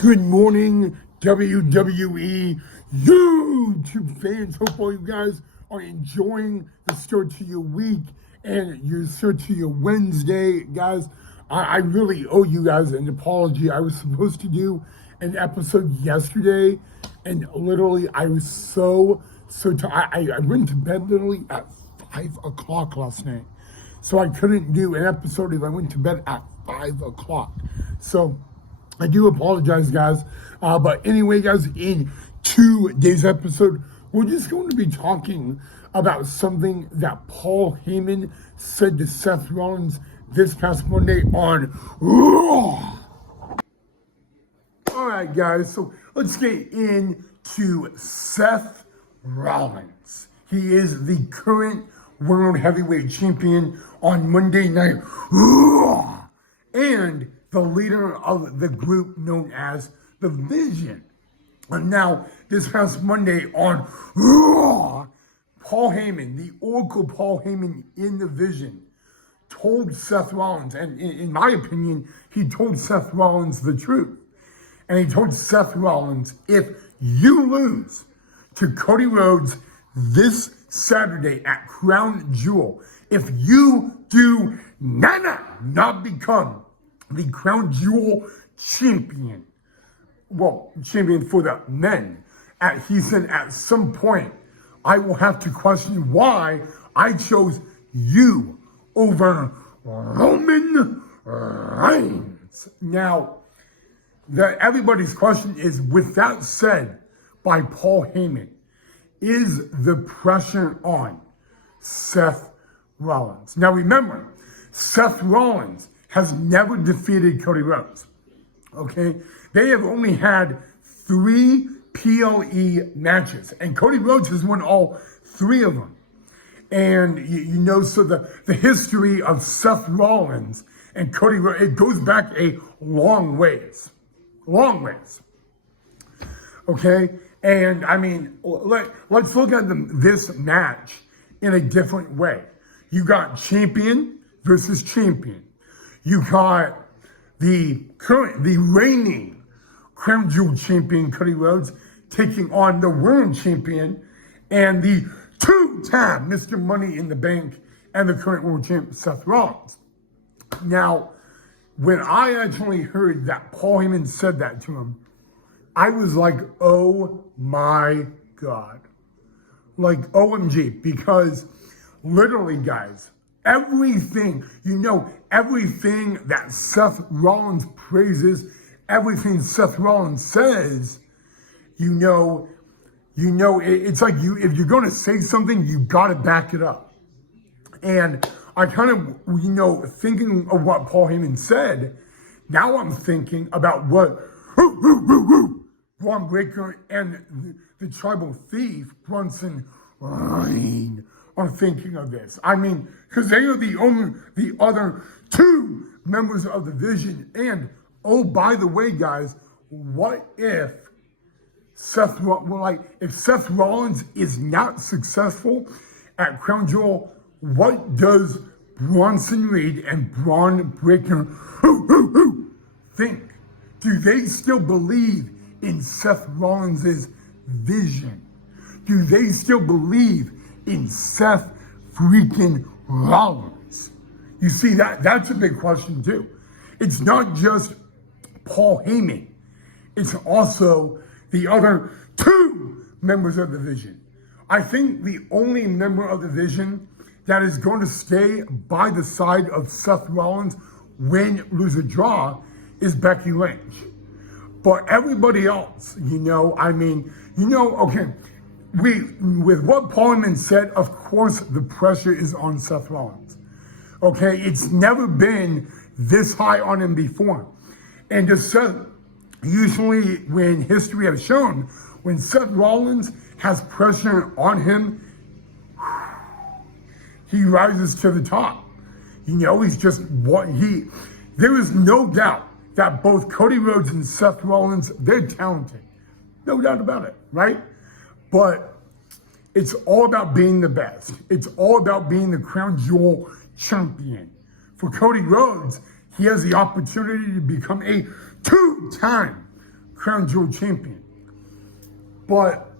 Good morning, WWE YouTube fans. Hope all you guys are enjoying the start to your week and your start to your Wednesday. Guys, I really owe you guys an apology. I was supposed to do an episode yesterday, and literally I was so tired. I went to bed literally at 5 o'clock last night. So I couldn't do an episode if I went to bed at 5 o'clock. So I do apologize, guys. But anyway, guys, in today's episode, we're just going to be talking about something that Paul Heyman said to Seth Rollins this past Monday on Raw. All right, guys, so let's get into Seth Rollins. He is the current World Heavyweight Champion on Monday Night Raw, and the leader of the group known as The Vision. And now, this past Monday on Raw, Paul Heyman, the Oracle Paul Heyman in The Vision, told Seth Rollins, and in my opinion, he told Seth Rollins the truth. And he told Seth Rollins, if you lose to Cody Rhodes this Saturday at Crown Jewel, if you do not become the Crown Jewel champion, champion for the men, he said at some point, I will have to question why I chose you over Roman Reigns. Now, everybody's question is, with that said by Paul Heyman, is the pressure on Seth Rollins? Now remember, Seth Rollins has never defeated Cody Rhodes, okay? They have only had 3 PLE matches, and Cody Rhodes has won all 3 of them. And so the history of Seth Rollins and Cody Rhodes, it goes back a long ways, okay? And I mean, let's look at this match in a different way. You got champion versus champion. You got the reigning Crown Jewel champion, Cody Rhodes, taking on the world champion and the 2-time Mr. Money in the Bank and the current world champion, Seth Rollins. Now, when I actually heard that Paul Heyman said that to him, I was like, oh my God. Like, OMG, because literally, guys, everything that Seth Rollins praises, everything Seth Rollins says, it's like if you're going to say something, you got to back it up. And I kind of, thinking of what Paul Heyman said, now I'm thinking about what Braun Breaker and the tribal thief, Bronson Reigns, are thinking of this. I mean, because they are the other 2 members of the Vision. And, oh, by the way, guys, what if Seth Rollins is not successful at Crown Jewel, what does Bronson Reed and Braun Breaker think? Do they still believe in Seth Rollins' vision? Do they still believe in Seth freaking Rollins? You see, that's a big question too. It's not just Paul Heyman. It's also the other 2 members of the Vision. I think the only member of the Vision that is going to stay by the side of Seth Rollins, win, lose, or draw, is Becky Lynch. But everybody else, okay, with what Paul Heyman said, of course the pressure is on Seth Rollins. Okay, it's never been this high on him before. And just usually when history has shown, when Seth Rollins has pressure on him, he rises to the top. He's just there is no doubt that both Cody Rhodes and Seth Rollins, they're talented. No doubt about it, right? But it's all about being the best. It's all about being the Crown Jewel champion. For Cody Rhodes, he has the opportunity to become a 2-time crown jewel champion. But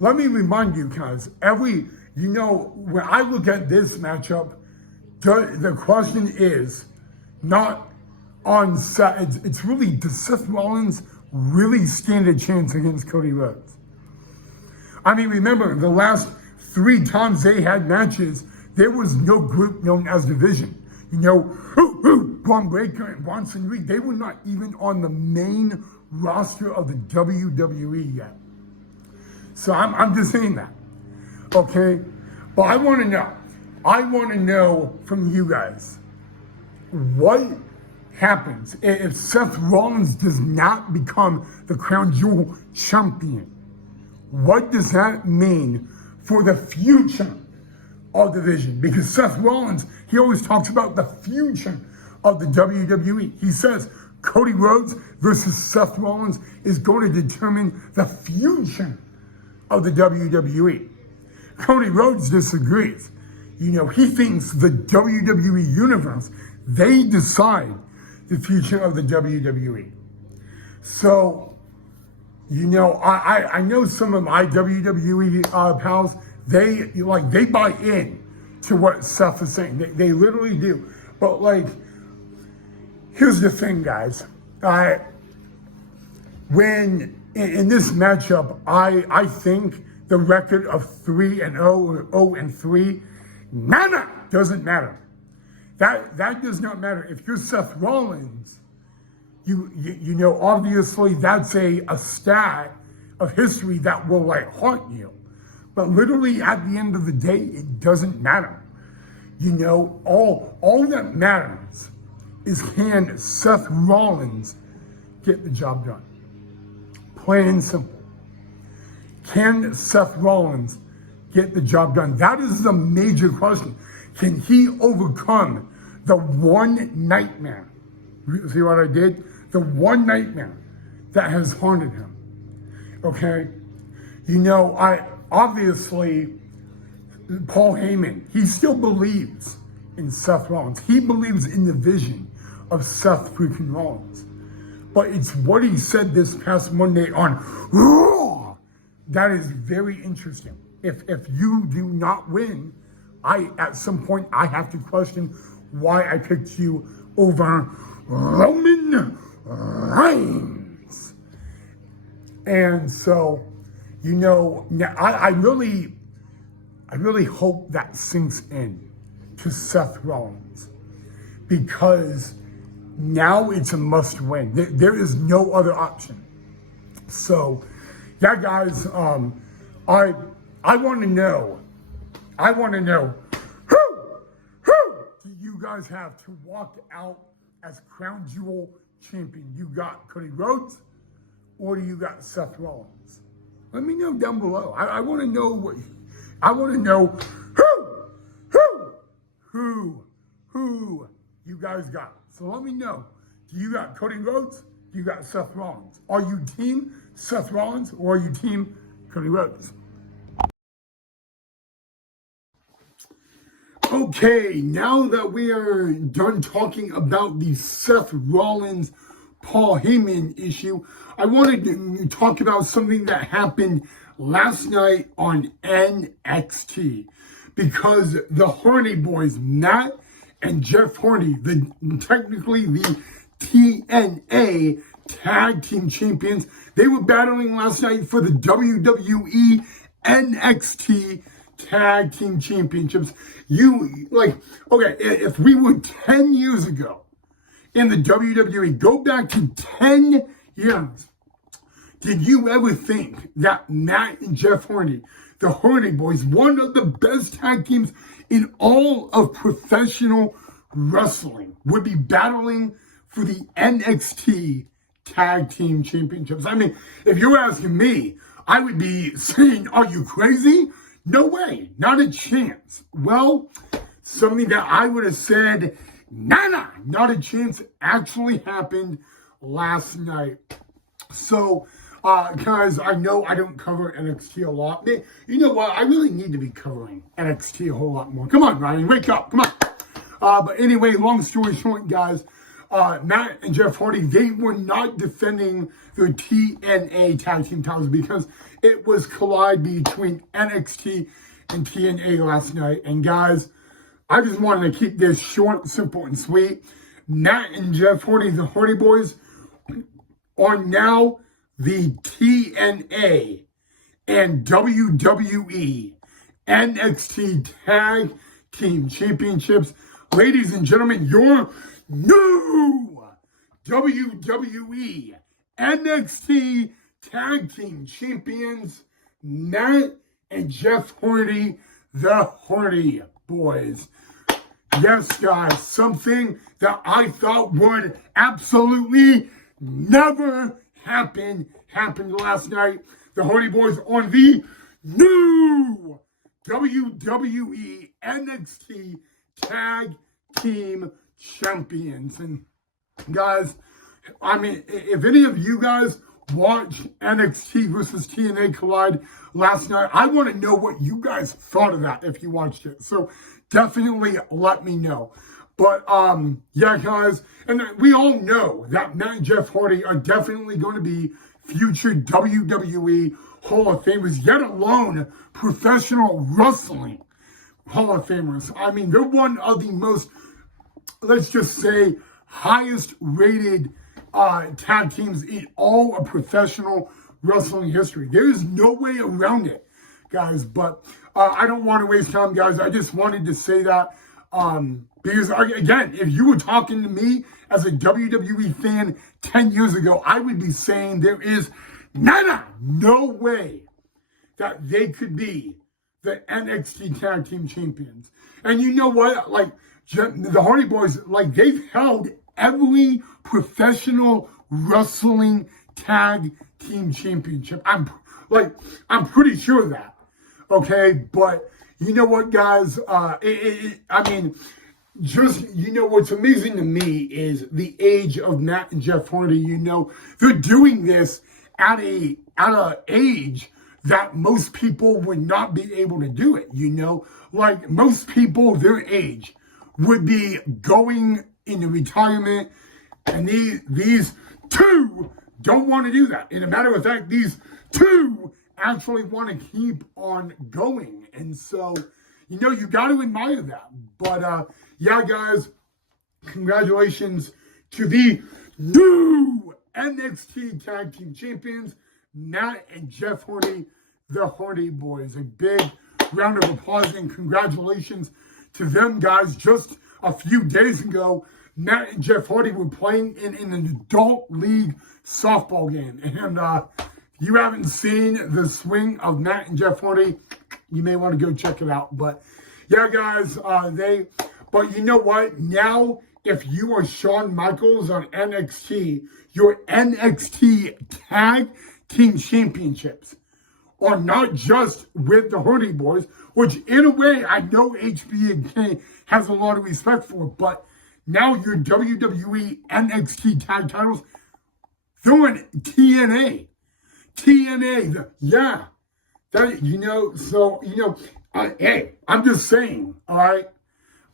let me remind you guys, when I look at this matchup, the question is not on Seth. It's really, does Seth Rollins really stand a chance against Cody Rhodes? I mean, remember, the last 3 times they had matches, there was no group known as division. Braun Breaker and Bronson Reed, they were not even on the main roster of the WWE yet. So I'm just saying that, okay? But I want to know from you guys, what happens if Seth Rollins does not become the crown jewel champion? What does that mean for the future of the division? Because Seth Rollins, he always talks about the future of the WWE. He says Cody Rhodes versus Seth Rollins is going to determine the future of the WWE. Cody Rhodes disagrees. He thinks the WWE universe, they decide the future of the WWE. So, I know some of my WWE pals, they buy in to what Seth is saying. They literally do. But here's the thing, guys. When in this matchup, I think the record of 3-0 or 0-3, nada, doesn't matter. That does not matter. If you're Seth Rollins, obviously that's a stat of history that will haunt you. But literally at the end of the day, it doesn't matter. All that matters is, can Seth Rollins get the job done? Plain and simple. Can Seth Rollins get the job done? That is the major question. Can he overcome the one nightmare? See what I did? The one nightmare that has haunted him. Okay? Obviously, Paul Heyman, he still believes in Seth Rollins. He believes in the vision of Seth freaking Rollins. But it's what he said this past Monday on Raw that is very interesting. If you do not win, at some point I have to question why I picked you over Roman Reigns. And so, I really hope that sinks in to Seth Rollins, because now it's a must win. There is no other option. So, yeah, guys, I want to know who do you guys have to walk out as crown jewel champion? You got Cody Rhodes, or do you got Seth Rollins? Let me know down below. I want to know who you guys got. So let me know. Do you got Cody Rhodes? Do you got Seth Rollins? Are you team Seth Rollins, or are you team Cody Rhodes? Okay, now that we are done talking about the Seth Rollins Paul Heyman issue, I wanted to talk about something that happened last night on NXT, because the Hardy Boys, Matt and Jeff Hardy, technically the TNA Tag Team Champions, they were battling last night for the WWE NXT Tag Team Championships. If we were 10 years ago in the WWE, go back to 10 years, did you ever think that Matt and Jeff Hardy, the Hardy Boys, one of the best tag teams in all of professional wrestling, would be battling for the NXT Tag Team Championships? I mean, if you're asking me, I would be saying, are you crazy? No way, not a chance. Well, something that I would have said, not a chance, actually happened last night. So, guys, I know I don't cover NXT a lot. You know what? I really need to be covering NXT a whole lot more. Come on, Ryan, wake up. Come on. But anyway, long story short, guys, Matt and Jeff Hardy, they were not defending their TNA tag team titles because it was collide between NXT and TNA last night. And guys, I just wanted to keep this short, simple, and sweet. Matt and Jeff Hardy, the Hardy Boys, are now the TNA and WWE NXT Tag Team Championships. Ladies and gentlemen, your new WWE NXT Tag Team Champions, Matt and Jeff Hardy, the Hardy Boys. Yes, guys, something that I thought would absolutely never happen happened last night. The Hardy Boys on the new WWE NXT Tag Team Champions. And guys, I mean, if any of you guys watched NXT versus TNA Collide last night, I want to know what you guys thought of that if you watched it. So definitely let me know. But yeah, guys, and we all know that Matt and Jeff Hardy are definitely going to be future WWE Hall of Famers, yet alone professional wrestling Hall of Famers. I mean, they're one of the most, let's just say, highest rated tag teams in all of professional wrestling history. There is no way around it, guys. But I don't want to waste time, guys. I just wanted to say that because, again, if you were talking to me as a WWE fan 10 years ago, I would be saying there is no way that they could be the NXT Tag Team Champions. And you know what? Like, the Hardy Boys, like, they've held every professional wrestling tag team championship. I'm pretty sure of that. Okay, but you know what, guys? I mean, just, you know, what's amazing to me is the age of Matt and Jeff Hardy. You know, they're doing this at a age that most people would not be able to do it. You know, like most people their age would be going into retirement, and these two don't want to do that. And a matter of fact, these two actually want to keep on going. And so, you know, you got to admire that. But yeah, guys, congratulations to the new NXT Tag Team Champions, Matt and Jeff Hardy, the Hardy Boys. A big round of applause and congratulations to them, guys. Just a few days ago, Matt and Jeff Hardy were playing in an adult league softball game. And you haven't seen the swing of Matt and Jeff Hardy, you may want to go check it out. But yeah, guys, but you know what? Now, if you are Shawn Michaels on NXT, your NXT Tag Team Championships are not just with the Hardy Boys, which in a way I know HBK has a lot of respect for, but now your WWE NXT tag titles, they're in TNA. Yeah. That, you know, so, you know, hey, I'm just saying, all right?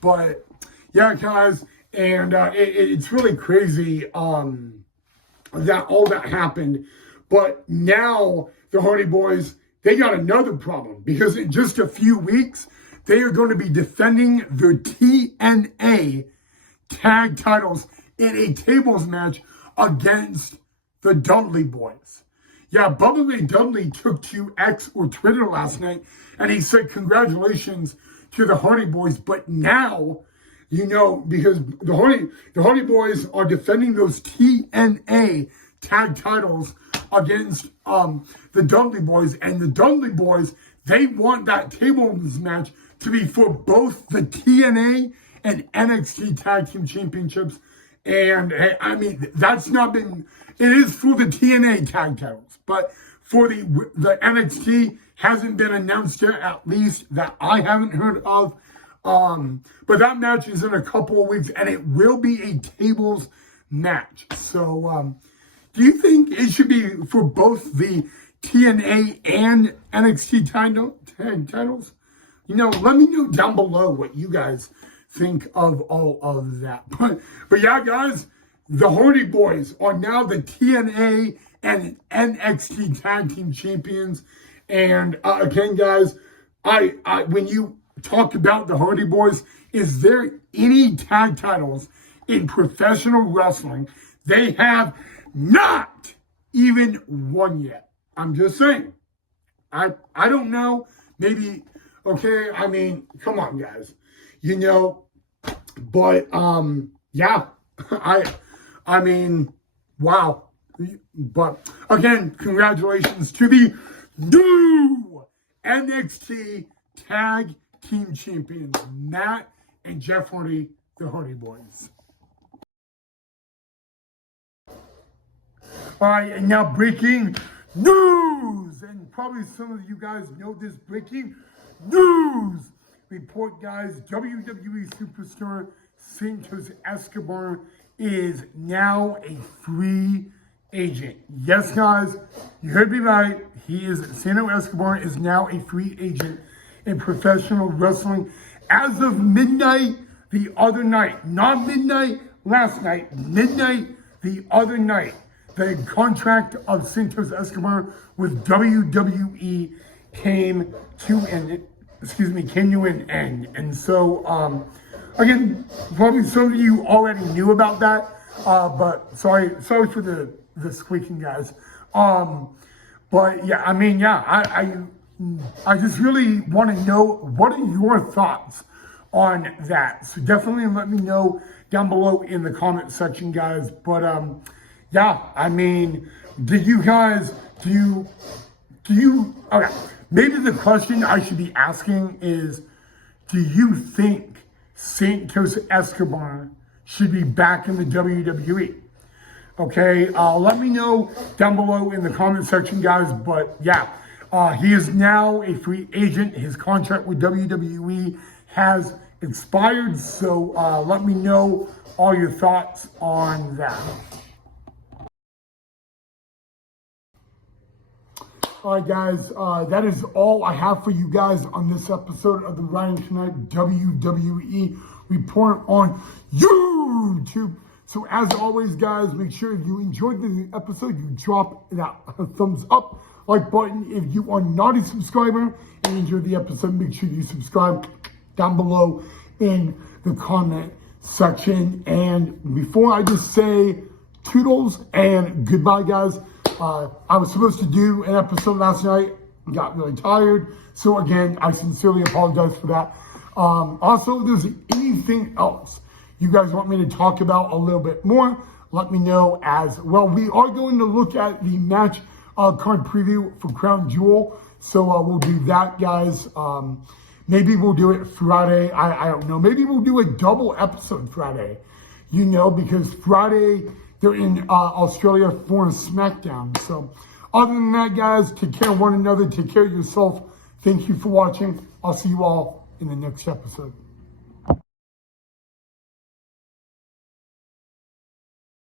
But, yeah, guys, and it's really crazy that all that happened. But now the Hardy Boys, they got another problem because in just a few weeks, they are going to be defending their TNA tag titles in a tables match against the Dudley Boys. Yeah, Bubba Ray Dudley took to X or Twitter last night, and he said congratulations to the Hardy Boys. But now, you know, because the Hardy Boys are defending those TNA tag titles against the Dudley Boys, and the Dudley Boys, they want that tables match to be for both the TNA and NXT Tag Team Championships. And I mean, that's not been, it is for the TNA tag titles, but for the NXT hasn't been announced yet, at least that I haven't heard of. But that match is in a couple of weeks, and it will be a tables match. So, do you think it should be for both the TNA and NXT tag titles? You know, let me know down below what you guys think of all of that. But yeah, guys, the Hardy Boys are now the TNA and NXT Tag Team Champions. And again, guys, I when you talk about the Hardy Boys, is there any tag titles in professional wrestling they have not even won yet? I'm just saying. I don't know. Maybe, okay, I mean, come on, guys. You know, but yeah, I mean, wow. But again, congratulations to the new NXT Tag Team Champions, Matt and Jeff Hardy, the Hardy Boys. All right, and now breaking news, and probably some of you guys know this breaking news report, guys. WWE superstar Santos Escobar is now a free agent. Yes, guys, you heard me right. Santos Escobar is now a free agent in professional wrestling as of midnight the other night. Not midnight last night, midnight the other night. The contract of Santos Escobar with WWE came to an end. And so, again, probably some of you already knew about that, but sorry for the squeaking, guys. But yeah, I mean, yeah, I just really want to know, what are your thoughts on that? So definitely let me know down below in the comment section, guys. But yeah, I mean, okay, maybe the question I should be asking is, do you think Santos Escobar should be back in the WWE? Okay, let me know down below in the comment section, guys. But yeah, he is now a free agent. His contract with WWE has expired. So let me know all your thoughts on that. All right, guys, that is all I have for you guys on this episode of the Ryan Tonight WWE Report on YouTube. So as always, guys, make sure if you enjoyed the episode, you drop that thumbs up, like button. If you are not a subscriber and enjoyed the episode, make sure you subscribe down below in the comment section. And before I just say toodles and goodbye, guys, I was supposed to do an episode last night, got really tired. So again, I sincerely apologize for that. Also, if there's anything else you guys want me to talk about a little bit more, let me know as well. We are going to look at the match card preview for Crown Jewel. So we'll do that, guys. Maybe we'll do it Friday. I don't know. Maybe we'll do a double episode Friday, you know, because Friday they're in Australia for SmackDown. So other than that, guys, take care of one another. Take care of yourself. Thank you for watching. I'll see you all in the next episode.